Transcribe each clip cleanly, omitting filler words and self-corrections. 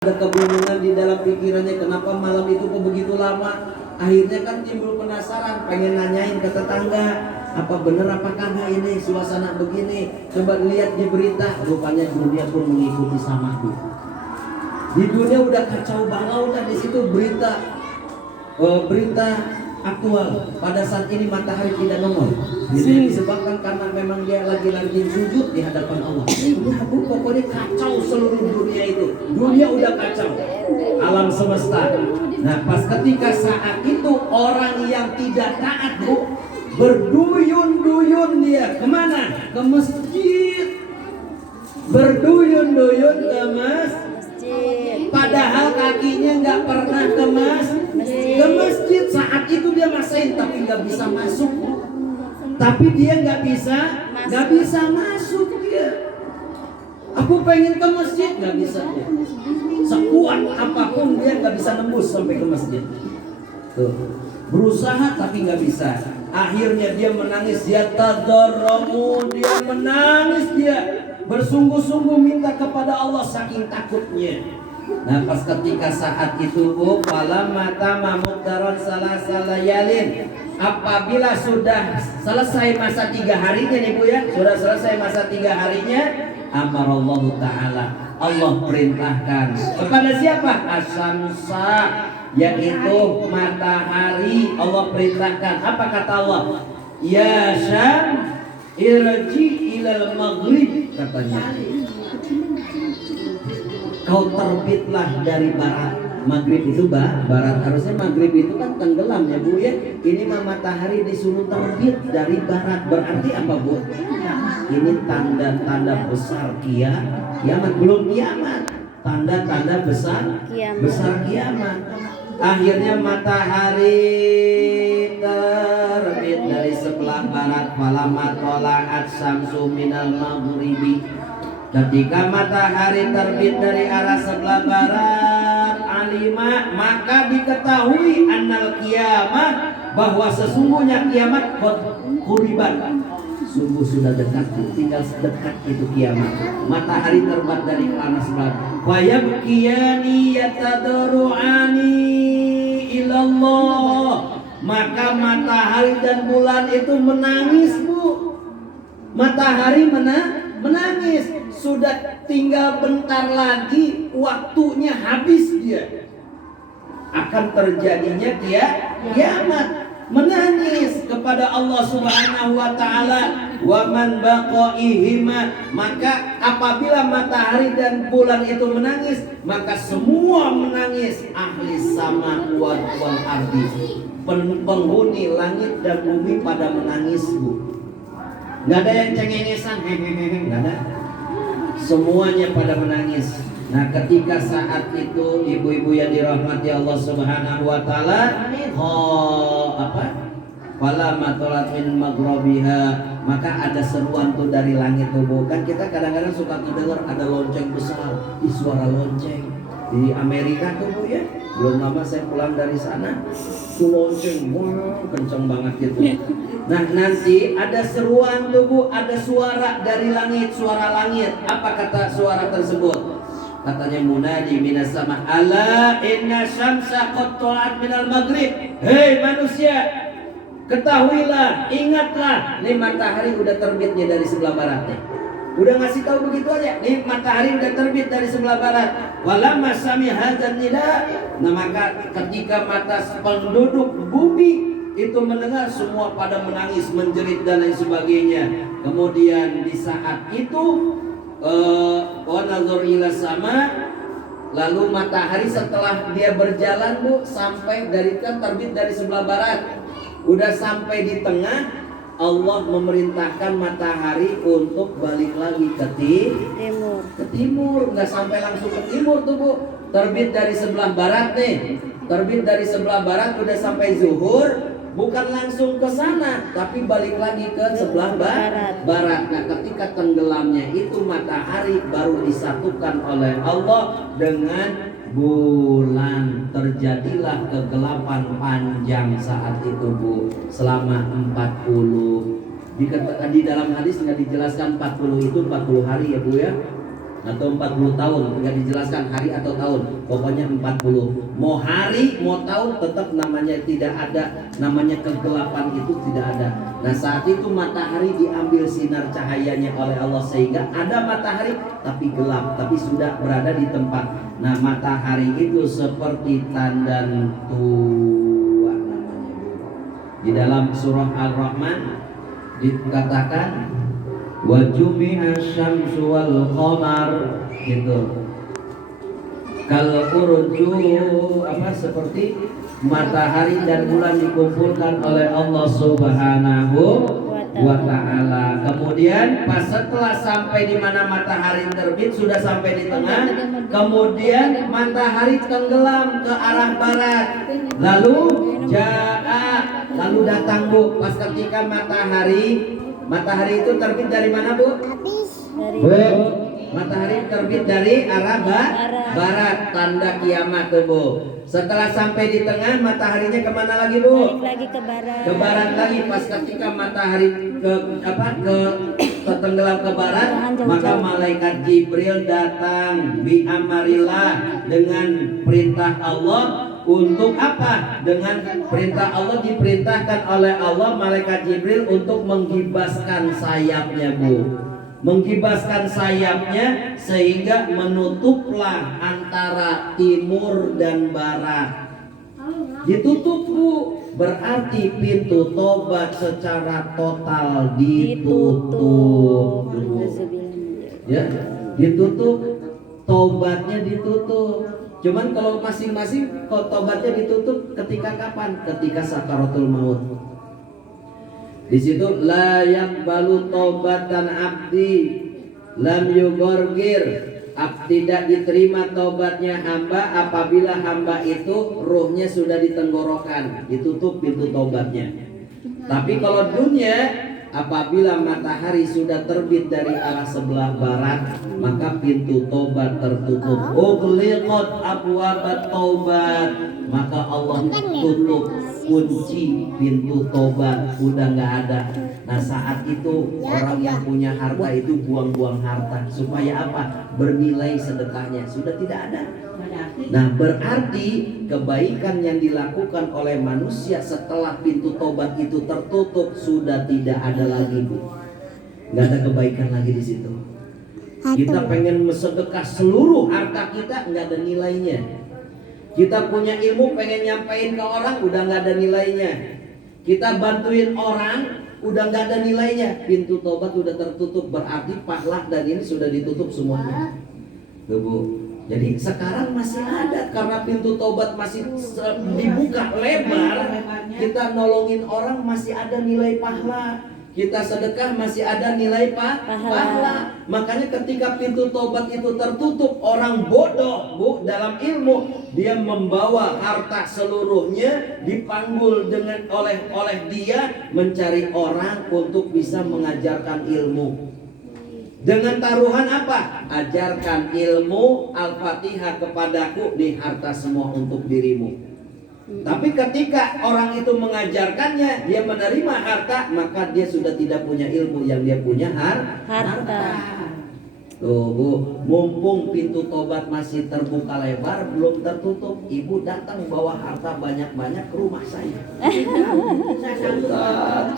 Ada kebingungan di dalam pikirannya, kenapa malam itu kok begitu lama. Akhirnya kan timbul penasaran, pengen nanyain ke tetangga, apa bener apa kagak ini suasana begini. Coba lihat di berita, rupanya dunia pun mengikuti sama tuh. Di dunia udah kacau balau dah di situ. Berita aktual pada saat ini matahari tidak nongol. Ini disebabkan karena memang dia lagi sujud di hadapan Allah. Bu, pokoknya kacau seluruh dunia itu. Dunia udah kacau, alam semesta. Nah, pas ketika saat itu orang yang tidak taat, Bu, berduyun-duyun dia kemana? Ke masjid. Berduyun-duyun ke masjid. Padahal kakinya nggak pernah ke masjid. Saat itu dia masain tapi nggak bisa masuk. Tapi dia nggak bisa masuk dia. Aku pengen ke masjid, nggak bisa dia. Sekuat apapun dia nggak bisa nembus sampai ke masjid. Tuh. Berusaha tapi nggak bisa. Akhirnya dia menangis, dia tadarrumu, dia menangis, dia bersungguh-sungguh minta kepada Allah saking takutnya. Nah, pas ketika saat itu, Bu, falamma tamma muqtaran salasa layalin, apabila sudah selesai masa 3 harinya nih, Bu ya, sudah selesai masa 3 harinya, amarallahu ta'ala, Allah perintahkan kepada siapa? Asyamsa, yaitu matahari. Allah perintahkan, apa kata Allah? Ya Syam, irji ilal maghrib, katanya. Kau terbitlah dari barat. Maghrib itu barat. Harusnya maghrib itu kan tenggelam ya, Bu ya. Ini matahari disuruh terbit dari barat. Berarti apa, Bu? Ini tanda-tanda besar kiamat. Belum kiamat. Tanda-tanda besar kiamat. Akhirnya matahari terbit dari sebelah barat. Falamma tola'at syamsu minal maghribi. Ketika matahari terbit dari arah sebelah barat, alima, maka diketahui annal kiamat, bahwa sesungguhnya kiamat quribat, sungguh sudah dekat, tinggal sedekat itu kiamat. Matahari terbit dari arah sebelah. Wa yabkiyani yatadarruani ilallah, maka matahari dan bulan itu menangis, Bu. Matahari menangis. Sudah tinggal bentar lagi waktunya habis dia. Akan terjadinya kiamat. Menangis kepada Allah Subhanahu wa taala. Wa man baqaihima, maka apabila matahari dan bulan itu menangis, maka semua menangis. Ahli sama wal ardi, penghuni langit dan bumi pada menangis, Bu. Nggak ada yang cengengesan, nggak ada. Semuanya pada menangis. Nah, ketika saat itu ibu-ibu yang dirahmati Allah Subhanahu wa taala, fala matolat min maghribiha, maka ada seruan tuh dari langit tuh, Bu. Kan kita kadang-kadang suka mendengar ada lonceng besar, suara lonceng di Amerika tuh, Bu ya. Belum lama saya pulang dari sana, tuh lonceng, kenceng banget gitu. Nah, nanti ada seruan tuh, Bu, ada suara dari langit, suara langit. Apa kata suara tersebut? Katanya munadi minas sama, ala inna syamsa qad tala'at minal maghrib. Hei manusia, ketahuilah, ingatlah, nih matahari udah terbitnya dari sebelah barat nih. Udah ngasih tahu begitu aja, nih matahari udah terbit dari sebelah barat. Walamma sami hadzal nida, nah maka ketika mata penduduk bumi itu mendengar, semua pada menangis, menjerit dan lain sebagainya. Kemudian di saat itu wa nazar ila sama, lalu matahari setelah dia berjalan, Bu, sampai dari kan terbit dari sebelah barat, udah sampai di tengah, Allah memerintahkan matahari untuk balik lagi ke timur. Nggak sampai langsung ke timur tuh, Bu. Terbit dari sebelah barat nih. Terbit dari sebelah barat udah sampai zuhur, bukan langsung ke sana, tapi balik lagi ke sebelah barat. Nah, ketika tenggelamnya itu matahari baru disatukan oleh Allah dengan bulan. Terjadilah kegelapan panjang saat itu, Bu, selama 40. Di dalam hadis nggak dijelaskan 40 itu 40 hari ya, Bu ya. atau 40 tahun, nggak dijelaskan hari atau tahun, pokoknya 40. Mau hari mau tahun tetap namanya tidak ada, namanya kegelapan itu tidak ada. Nah saat itu matahari diambil sinar cahayanya oleh Allah sehingga ada matahari tapi gelap, tapi sudah berada di tempat. Nah matahari itu seperti tandan tua namanya. Di dalam surah Al-Rahman dikatakan wa jumi'a syamsu wal qamar gitu. Kalau urju seperti matahari dan bulan dikumpulkan oleh Allah Subhanahu wa taala. Kemudian pas setelah sampai di mana matahari terbit sudah sampai di tengah, kemudian matahari tenggelam ke arah barat. Lalu lalu datang Bu, pas ketika matahari itu terbit dari mana Bu? Matahari terbit dari arah barat, tanda kiamat tuh Bu. Setelah sampai di tengah, mataharinya kemana lagi Bu? Lagi ke barat. Ke barat lagi. Pas ketika matahari ke tenggelam ke barat, maka malaikat Jibril datang bi amarillah dengan perintah Allah. Untuk apa? Dengan perintah Allah diperintahkan oleh Allah malaikat Jibril untuk menggibaskan sayapnya Bu. Menggibaskan sayapnya sehingga menutuplah antara timur dan barat. Ditutup Bu, berarti pintu tobat secara total ditutup. Ya, ditutup, tobatnya ditutup. Cuman kalau masing-masing tobatnya ditutup ketika kapan? Ketika sakaratul maut. Di situ la yaqbalu taubatan abdi lam yugorgir. Tidak diterima tobatnya hamba apabila hamba itu ruhnya sudah ditenggorokan, ditutup pintu tobatnya. Tapi kalau dunia, apabila matahari sudah terbit dari arah sebelah barat, maka pintu tobat tertutup. Ughliqat abwabat taubat, maka Allah tutup kunci pintu tobat, udah nggak ada. Nah saat itu orang yang punya harta itu buang-buang harta supaya apa? Bernilai sedekahnya sudah tidak ada. Nah berarti kebaikan yang dilakukan oleh manusia setelah pintu tobat itu tertutup sudah tidak ada lagi Bu. Nggak ada kebaikan lagi di situ. Kita pengen sedekah seluruh harta kita nggak ada nilainya. Kita punya ilmu pengen nyampein ke orang udah nggak ada nilainya. Kita bantuin orang udah nggak ada nilainya. Pintu tobat udah tertutup, berarti pahala dan ini sudah ditutup semuanya. Tuh Bu. Jadi sekarang masih ada karena pintu tobat masih dibuka lebar. Kita nolongin orang masih ada nilai pahala. Kita sedekah masih ada nilai pahala. Makanya ketika pintu tobat itu tertutup, orang bodoh Bu dalam ilmu, dia membawa harta seluruhnya dipanggul dengan oleh dia mencari orang untuk bisa mengajarkan ilmu. Dengan taruhan apa? Ajarkan ilmu Al-Fatihah kepadaku, nih harta semua untuk dirimu. Tapi ketika orang itu mengajarkannya, dia menerima harta, maka dia sudah tidak punya ilmu, yang dia punya harta. Tuh Bu, mumpung pintu tobat masih terbuka lebar, belum tertutup, Ibu datang bawa harta banyak-banyak ke rumah saya.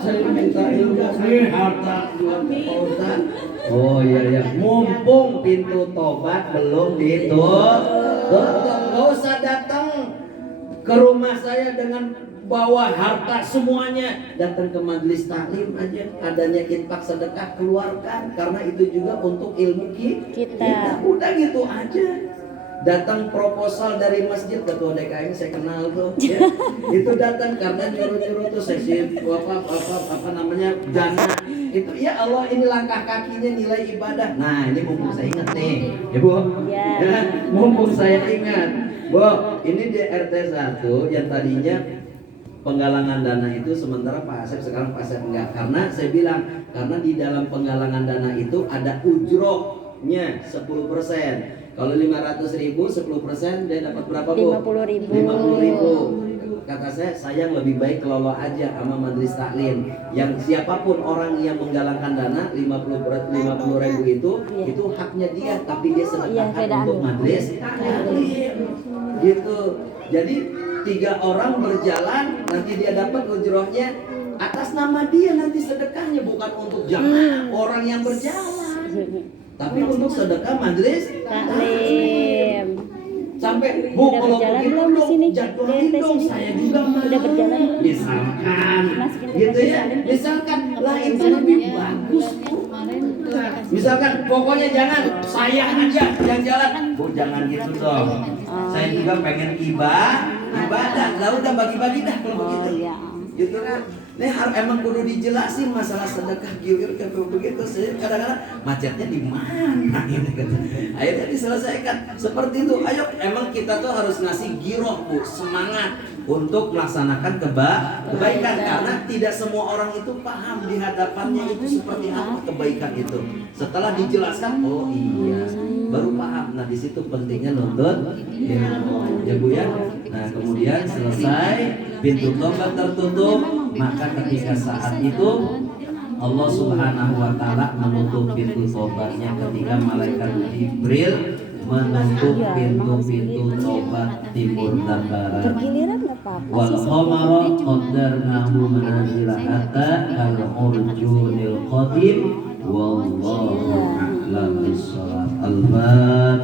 Saya minta ilmu nih, harta buat Ustaz. Oh iya, mumpung pintu tobat belum ditutup, gak usah datang ke rumah saya dengan bawa harta semuanya. Datang ke majelis taklim aja, adanya infak sedekah keluarkan, karena itu juga untuk ilmu kita. Udah gitu aja. Datang proposal dari masjid, ketua DKM saya kenal tuh ya. Itu datang karena nyuruh-nyuruh tuh seksi apa namanya dana itu. Ya Allah, ini langkah kakinya nilai ibadah. Nah ini mumpung saya ingat nih ya Bu ya, mumpung saya ingat Bu, ini di RT 1 yang tadinya penggalangan dana itu sementara Pak Asep, sekarang Pak Asep enggak. Karena saya bilang, karena di dalam penggalangan dana itu ada ujrohnya 10%. Kalau 500.000 10% dia dapat berapa Bu? 50.000. 50.000. kata saya lebih baik kelola aja sama majelis taklim. Yang siapapun orang yang menggalangkan dana 50.000 itu haknya dia, tapi dia sedekahkan untuk majelis taklim. Gitu. Jadi 3 orang berjalan, nanti dia dapat ujrohnya atas nama dia, nanti sedekahnya bukan untuk jamaah orang yang berjalan, tapi untuk sedekah majelis taklim. Sampai Bu kalau begitu dong jadwalin dong, saya juga mau. Udah berjalan belum? Misalkan gitu ya, misalkan lah itu lebih bagus Bu. Misalkan pokoknya jangan saya aja yang jalan, Bu jangan gitu dong. Saya juga pengen ibadah, lah udah bagi-bagi dah kalau begitu. Gitu kan. Nih emang kudu dijelasin masalah sedekah gilir kayak begitu. Saya kadang-kadang macetnya di mana ini gitu. Akhirnya diselesaikan seperti itu. Ayo, emang kita tuh harus ngasih giroh Bu, semangat untuk melaksanakan kebaikan, karena tidak semua orang itu paham di hadapannya itu seperti apa kebaikan itu. Setelah dijelaskan, oh iya, baru paham. Nah di situ pentingnya nuntut ilmu, ya Bu ya. Nah kemudian selesai, pintu tobat tertutup, maka ketika saat itu Allah Subhanahu wa Ta'ala menutup pintu tobatnya ketika malaikat Jibril menutup pintu-pintu tobat timur dan barat. Wal qamara qaddarnahu manazila hatta kal urjunil qadim wallahu a'lam bis-shawab. Al-Fatihah.